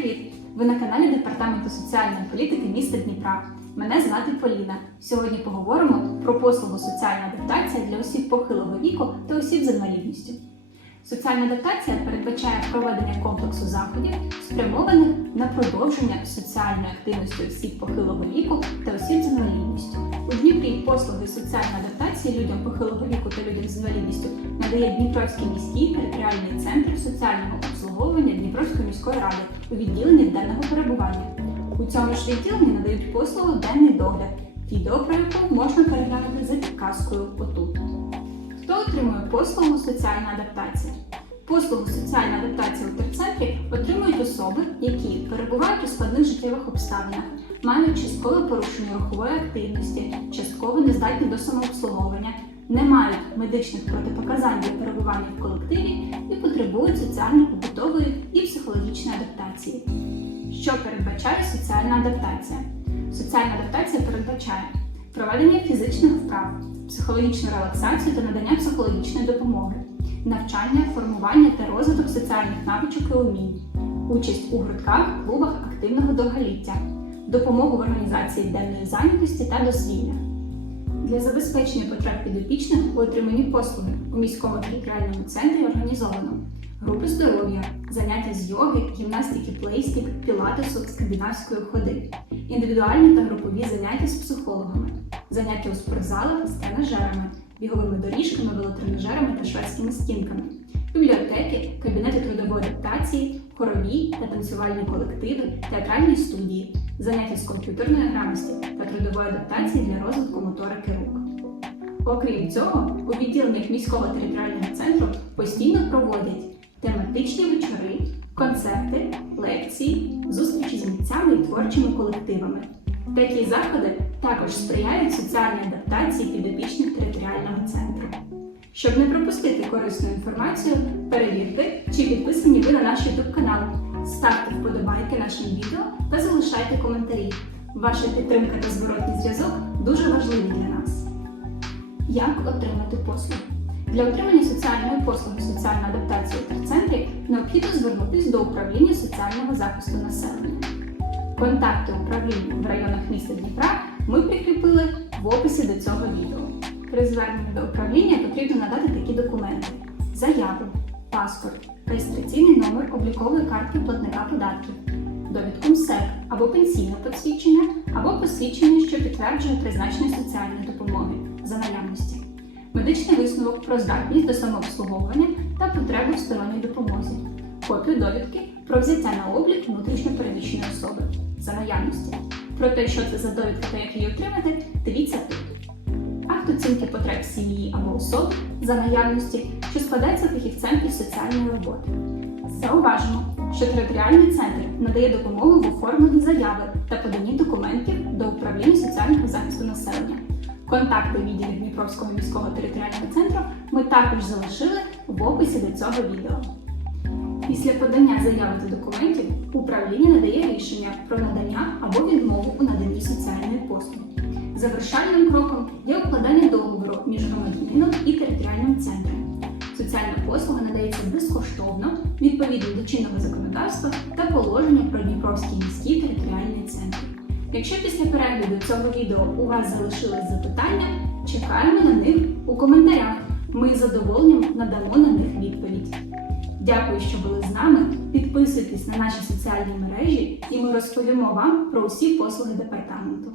Привіт! Ви на каналі Департаменту соціальної політики міста Дніпра. Мене звати Поліна. Сьогодні поговоримо про послугу соціальна адаптація для осіб похилого віку та осіб з інвалідністю. Соціальна адаптація передбачає проведення комплексу заходів, спрямованих на продовження соціальної активності осіб похилого віку та осіб з інвалідністю. У Дніпрі послуги соціальної адаптації людям похилого віку та людям з інвалідністю надає Дніпровський міський територіальний центр соціального обслуговування Дніпровської міської ради у відділенні денного перебування. У цьому ж відділенні надають послугу денний догляд, відео про яку можна переглянути за підказкою отут. Отримує послугу соціальна адаптація? Послугу соціальна адаптація у терцентрі отримують особи, які перебувають у складних життєвих обставинах, мають часткове порушення рухової активності, частково нездатні до самообслуговування, не мають медичних протипоказань для перебування в колективі і потребують соціально-побутової і психологічної адаптації. Що передбачає соціальна адаптація? Соціальна адаптація передбачає проведення фізичних вправ, психологічну релаксацію та надання психологічної допомоги, навчання, формування та розвиток соціальних навичок і умінь, участь у гуртках, клубах активного довголіття, допомогу в організації денної зайнятості та дозвілля. Для забезпечення потреб підопічних у отриманні послуги у міському територіальному центрі організовано групи здоров'я, заняття з йоги, гімнастики плейстик, пілатесу, скандинавської ходи, індивідуальні та групові заняття з психологами, заняття у спортзалах з тренажерами, біговими доріжками, велотренажерами та шведськими стінками, бібліотеки, кабінети трудової адаптації, хорові та танцювальні колективи, театральні студії, заняття з комп'ютерної грамотності та трудової адаптації для розвитку моторики рук. Окрім цього, у відділеннях міського територіального центру постійно проводять тематичні вечори, концерти, лекції, зустрічі з митцями і творчими колективами. Такі заходи також сприяють соціальній адаптації підопічних територіального центру. Щоб не пропустити корисну інформацію, перевірте, чи підписані ви на наш YouTube канал, ставте вподобайки нашим відео та залишайте коментарі. Ваша підтримка та зворотній зв'язок дуже важливі для нас. Як отримати послугу? Для отримання соціальної послуги соціальна адаптація соціального захисту населення. Контакти управління в районах міста Дніпра ми прикріпили в описі до цього відео. При зверненні до управління потрібно надати такі документи: заяву, паспорт, реєстраційний номер облікової картки платника податків, довідку МСЕК або пенсійне посвідчення, або посвідчення, що підтверджує призначення соціальної допомоги за наявності, медичний висновок про здатність до самообслуговування та потребу в сторонній допомозі, копію довідки про взяття на облік внутрішньопереміщеної особи за наявності. Про те, що це за довідка та як її отримати, дивіться тут. Акт оцінки потреб сім'ї або особи за наявності, що складається фахівцем із соціальної роботи. Зауважимо, що територіальний центр надає допомогу в оформленні заяви та поданні документів до управління соціального захисту населення. Контакти відділів Дніпровського міського територіального центру ми також залишили в описі до цього відео. Після подання заяви та документів управління надає рішення про надання або відмову у наданні соціальної послуги. Завершальним кроком є укладання договору між громадянином і територіальним центром. Соціальна послуга надається безкоштовно відповідно до чинного законодавства та положення про Дніпровський міський територіальний центр. Якщо після перегляду цього відео у вас залишились запитання, чекаємо на них у коментарях. Ми з задоволенням надамо на них відповідь. Дякую, що були з нами. Підписуйтесь на наші соціальні мережі, і ми розповімо вам про усі послуги департаменту.